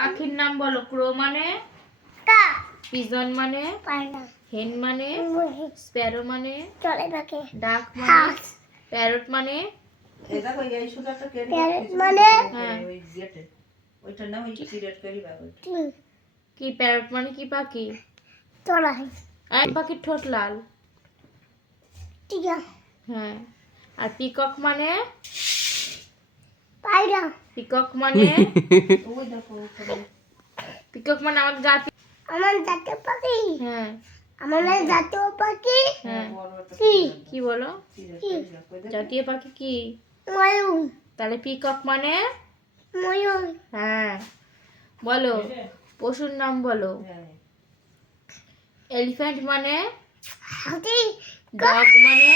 পাখির নাম বলো। ক্রো মানে কা, পিজন মানে পায়রা, হেন মানে মুরগি, স্প্যারো মানে চড়াই পাখি, ডাক মানে হাঁস, প্যারট মানে এটা কই এই সুতাটা কেটে প্যারট মানে হ্যাঁ ওই গেটে ওইটার নাম ওই সিলেট করি বাবা টিম, কি প্যারট মানে কি পাখি? চড়াই, আর পাখির ঠোঁট লাল। টিয়া, হ্যাঁ আর পিকক মানে পায়রা, পিকক মানে ওই দেখো ওখানে পিকক মানে আমাদের জাতি। আমার জাতীয় পাখি, হ্যাঁ আমাদের জাতীয় পাখি হ্যাঁ বড় একটা কি? কি বলো? সিলেট করি কই দেখো জাতীয় পাখি কি? ময়ূর, তাহলে পিকক মানে ময়ূর, হ্যাঁ বলো পশুর নাম বলো। হ্যাঁ এলিফ্যান্ট মানে হাতি, ডগ মানে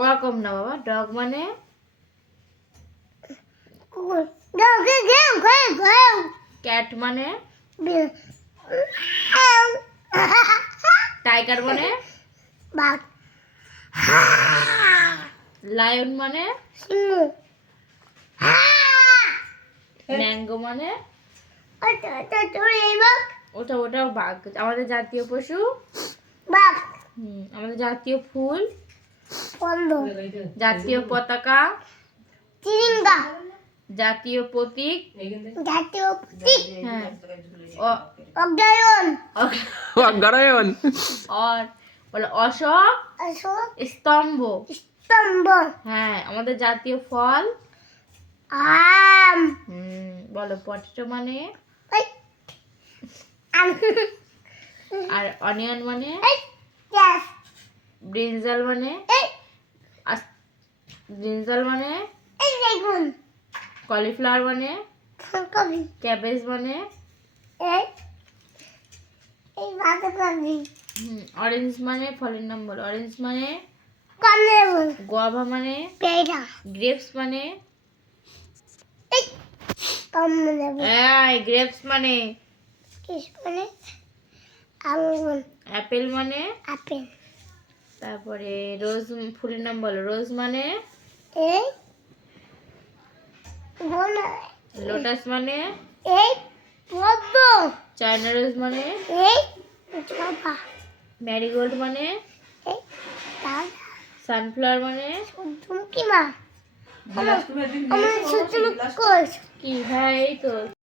ওরকম না বাবা। ডগ মানে কুকুর, গাও গাও গাও গাও গাও, ক্যাট মানে বিল, টাইগার মানে বাঘ, লায়ন মানে সিংহ, ম্যাঙ্গো মানে ওটা ওটা তোরে বাঘ, ওটাও বাঘ। আমাদের জাতীয় পশু। বাঘ, আমাদের জাতীয় ফুল, বন্ধ, জাতীয় পতাকা, তিরঙ্গা, জাতীয় প্রতীক, জাতীয় প্রতীক, হ্যাঁ হ্যাঁ অগ্রায়ণ, অগ্রায়ণ আর বলো অশোক অশোক স্তম্ভ। স্তম্ভ, হ্যাঁ আমাদের জাতীয় ফল। আম, বলো পটেটো মানে এই, আম, আর অনিয়ন মানে এই, গ্যাস, ব্রিনজাল মানে এই, ব্রিনজাল মানে এই বেগুন, কলিফ্লাওয়ার মানে ফুলকপি, ক্যাবেজ মানে এই, এই বাঁধাকপি, অরেঞ্জ মানে ফলের নাম বলো। অরেঞ্জ মানে কমলালেবু, গোয়াভা মানে পেয়ারা, গ্রেপস মানে এই, কমলালেবু, গ্রেপস মানে কিস মানে আঙুর, অ্যাপেল মানে আপেল, তারপরে রোজ ফুলের নাম বলো। রোজ মানে এই, গোলা, লোটাস মানে এই, পদ্ম, চায়না রোজ মানে এই, জবা, ম্যারিগোল্ড মানে এই, দাদা, সানফ্লাওয়ার মানে সূর্যমুখী মা, বিলাস তুমি একদিন আমার নিয়েছো সূর্যমুখী বিলাস কোষ, কি? হ্যাঁ এই তো